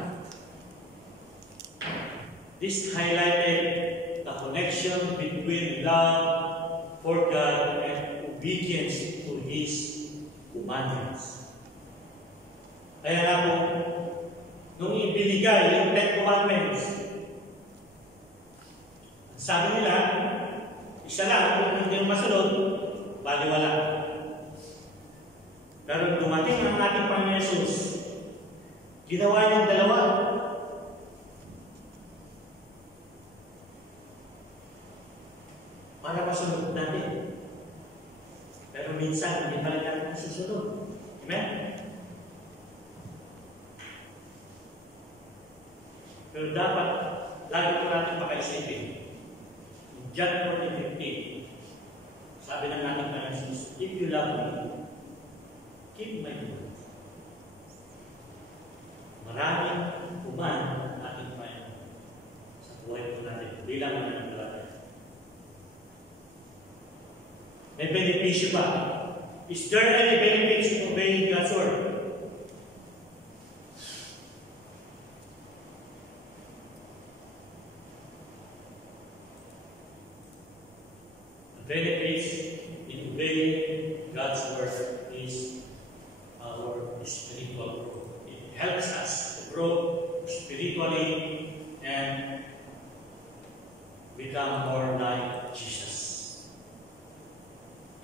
This highlighted the connection between love for God and obedience to His commandments. Kaya nga po, nung ibinigay yung 10 commandments, sabi nila, isa lang, kung hindi yung masunod, baliwala. Pero dumating ang ating Panginoon Jesus, ginawa niyang dalawa. para masunod natin. Pero minsan, hindi pa rin natin susunod. Amen? Pero dapat, lagi po natin pakaisipin. John 14:15, sabi ng ating Panginoon, if you love me, keep my word. Maraming uman ang ating Panginoon sa buhay po natin bilang mananampalataya. May benepisyo ba? Is there any benefits in obeying God's word? The benefits in obeying God's word is our spiritual growth. It helps us to grow spiritually and become more like Jesus.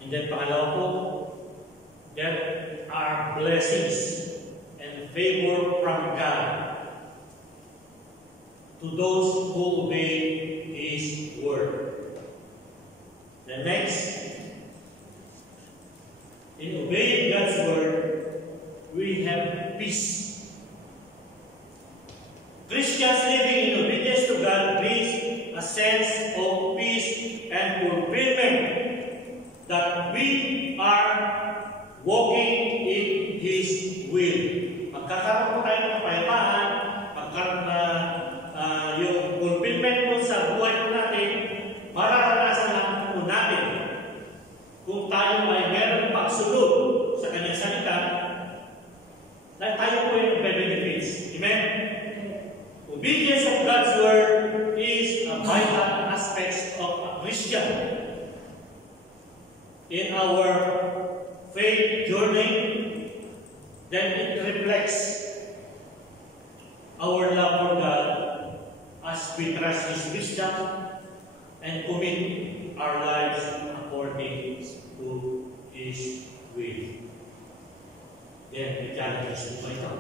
And then pangalawa po, there are blessings and favor from God to those who obey His word. The next, in obeying God's word, we have peace. Christians living in obedience to God brings a sense of peace and fulfillment that we are walking in His will. Magkakaroon po tayo ng kapayapaan, magkaroon na yung fulfillment po sa buhay po natin, mararanasan lang po natin kung tayo ay meron pagsunod sa Kanyang salita, na tayo po yung benefits. Amen? Obedience of God's word is a vital aspect of a Christian. In our faith journey, then it reflects our love for God as we trust His wisdom and commit our lives according to His will. Then, may challenges po ito.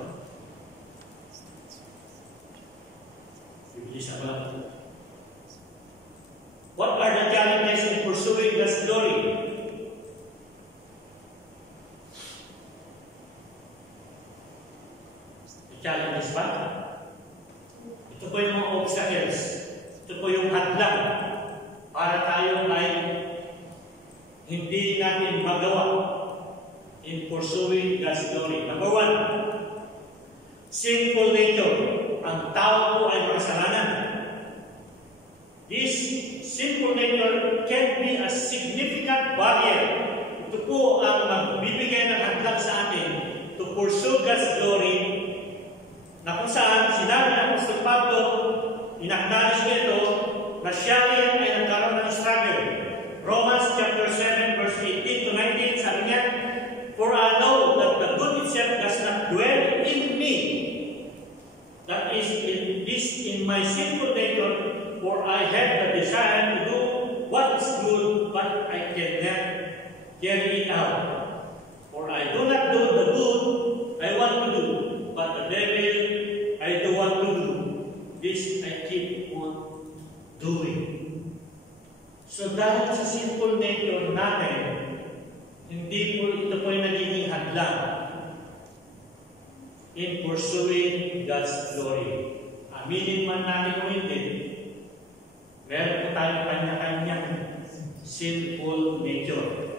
Bibilis ako lang. What are the challenges in pursuing God's glory? Challenges ba? Ito po yung mga obstacles. Ito po yung hadlang para tayo ay hindi natin magawa in pursuing God's glory. Number one, sinful nature. Ang tao po ay makasalanan. This sinful nature can be a significant barrier. Ito po ang magbibigay ng hadlang sa atin to pursue God's glory, na kung saan sinabi ng Apostol Pablo, in-acknowledge nito na siya rin ay nagkaroon ng struggle. Romans chapter 7 verse 18 to 19, sabi niya, for I know that the good itself does not dwell in me. That is in my sinful nature, for I have the desire to do what is good, but I cannot carry it out. For I do not do the good I want to do, but the devil I do want to do. This I keep on doing. So dahil sa sinful nature natin, hindi po ito po yung nagiging hadlang in pursuing God's glory. Aminin man natin o hindi, meron po tayong kanya-kanyang sinful nature.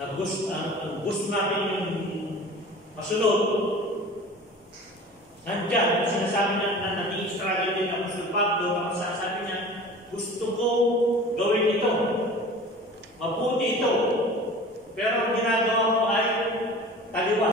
Na gusto natin yung masunod, nandiyan, sinasabi na naging struggle din ang Apostol Pablo, na sabi niya, gusto ko gawin ito. Mabuti ito.